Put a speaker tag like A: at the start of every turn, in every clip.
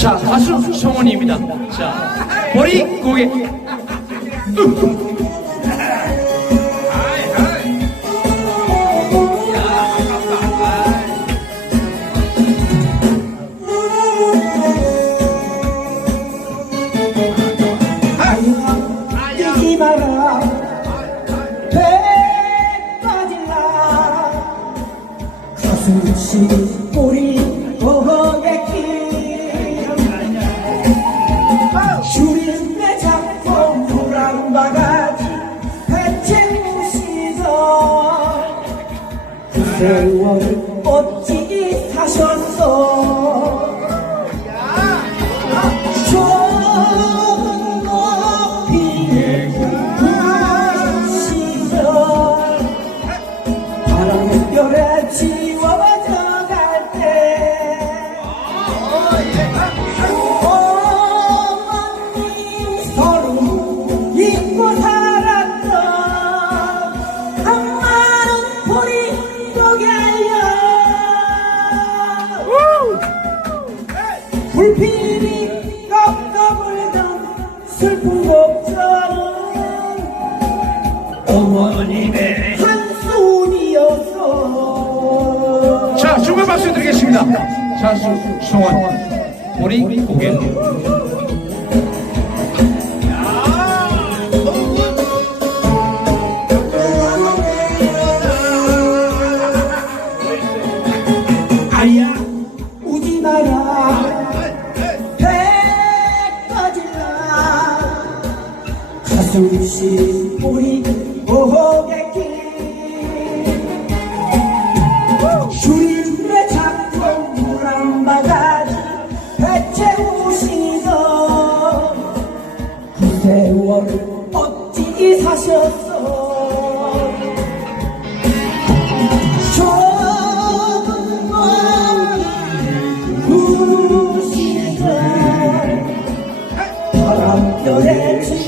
A: 가수 성원이입니다. 자, 보리 고개.
B: 가슴없이 우리 어객길 세월 어찌 사셨어 불필이 깜깜을던 슬픈 곡절은 어머님의 한숨이었어
A: 자, 중간 박수 드리겠습니다. 가수 성원, 보리 고개.
B: 가슴없이 우리 오겠길 주님의 작품 물한 바가지 배채우시던 그 세월을 어찌 좁은 그 시절. 바람결에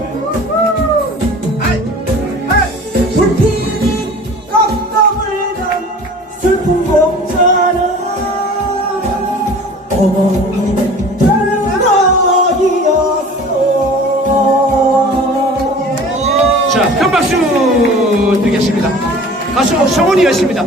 A: 자, 큰 박수 드리겠습니다. 가수 성원이었습니다.